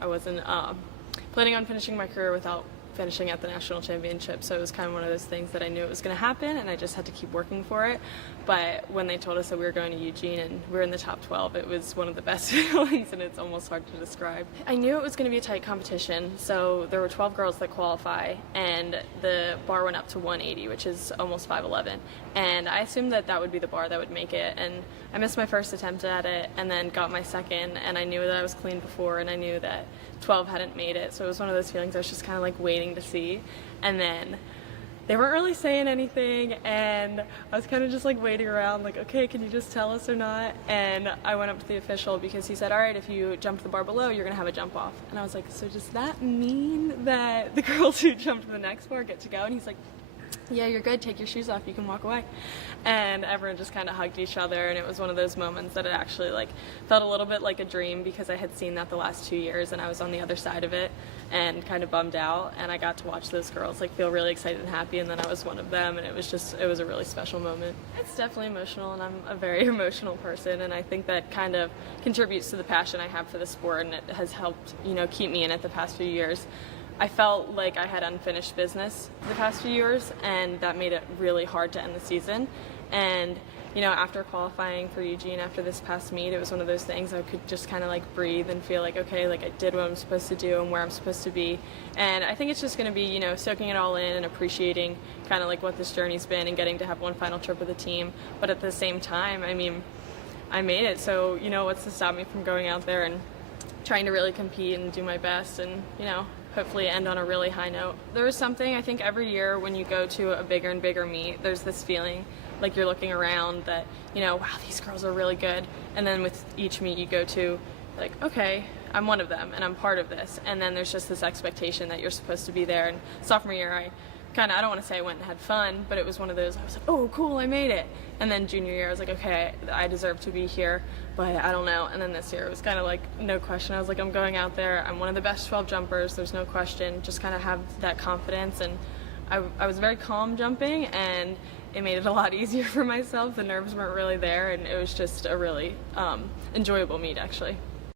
I wasn't planning on finishing my career without finishing at the national championship, so it was kind of one of those things that I knew it was going to happen and I just had to keep working for it. But when they told us that we were going to Eugene and we were in the top 12, it was one of the best feelings, and it's almost hard to describe. I knew it was going to be a tight competition, so there were 12 girls that qualify, and the bar went up to 180, which is almost 5'11", and I assumed that that would be the bar that would make it, and I missed my first attempt at it and then got my second, and I knew that I was clean before, and I knew that 12 hadn't made it, so it was one of those feelings I was just kind of like waiting to see. And then they weren't really saying anything, and I was kind of just like waiting around like, okay, can you just tell us or not? And I went up to the official because he said, all right, if you jump to the bar below, you're gonna have a jump off. And I was like, so does that mean that the girls who jump to the next bar get to go? And he's like, yeah, you're good, take your shoes off, you can walk away. And everyone just kind of hugged each other, and it was one of those moments that it actually like felt a little bit like a dream, because I had seen that the last 2 years and I was on the other side of it and kind of bummed out, and I got to watch those girls like feel really excited and happy, and then I was one of them, and it was a really special moment. It's definitely emotional, and I'm a very emotional person, and I think that kind of contributes to the passion I have for the sport, and it has helped, you know, keep me in it the past few years. I felt like I had unfinished business the past few years, and that made it really hard to end the season. And, you know, after qualifying for Eugene after this past meet, it was one of those things I could just kind of like breathe and feel like, okay, like I did what I'm supposed to do and where I'm supposed to be. And I think it's just going to be, you know, soaking it all in and appreciating kind of like what this journey's been and getting to have one final trip with the team. But at the same time, I mean, I made it, so, you know, what's to stop me from going out there and trying to really compete and do my best and, you know, hopefully end on a really high note. There is something, I think every year when you go to a bigger and bigger meet, there's this feeling like you're looking around that, you know, wow, these girls are really good. And then with each meet you go to, like, okay, I'm one of them and I'm part of this. And then there's just this expectation that you're supposed to be there. And sophomore year, I don't want to say I went and had fun, but it was one of those, I was like, oh, cool, I made it. And then junior year, I was like, okay, I deserve to be here, but I don't know. And then this year, it was kind of like, no question. I was like, I'm going out there. I'm one of the best 12 jumpers. There's no question. Just kind of have that confidence. And I was very calm jumping, and it made it a lot easier for myself. The nerves weren't really there, and it was just a really enjoyable meet, actually.